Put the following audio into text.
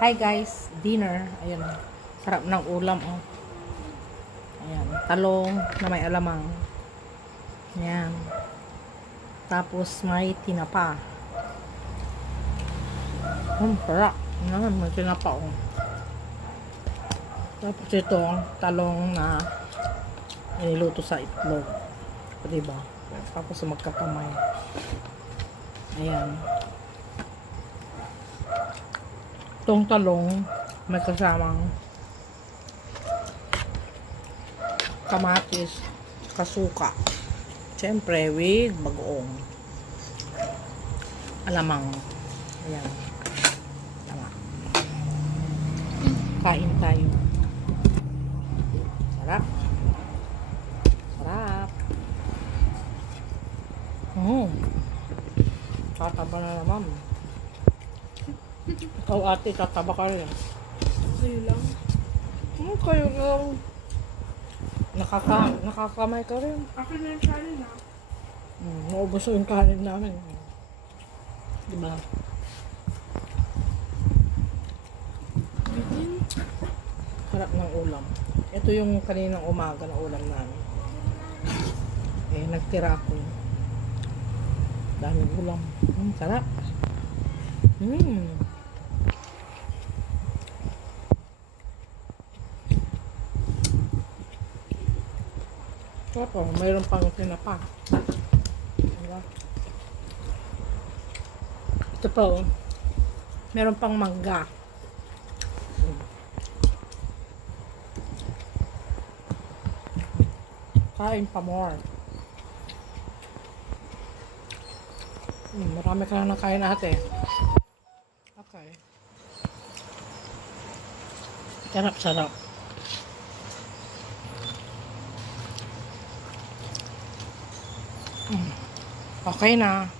Hi guys, dinner. Ayan, sarap ng ulam oh. Ayan, talong na may alamang. Ayan. Tapos may tinapa. Sarap. Ayan, may tinapa oh. Tapos ito, talong na niluto sa itlog. Diba? Tapos magkakamay. Ayan. Itong talong may kasamang kamatis, kasuka. Siyempre with bagoong. Alamang. Ayan. Tama. Kain tayo. Sarap. Sarap. Tataba na naman. Ikaw ate, tataba ka rin. Kayo lang. Kayo lang. Nakakamay ka rin. Akin na yung kanin na. Naubos yung kanin namin. Diba? Bitin. Sarap ng ulam. Ito yung kaninang umaga na ulam namin. Nagtira ako. Daming ulam. Sarap. Tapos, mayroon pang tinapa. Diba? Ito pa oh. Meron pang mangga. Kain pa more. Marami ka na nakain ate. Okay. Sarap. Okay na.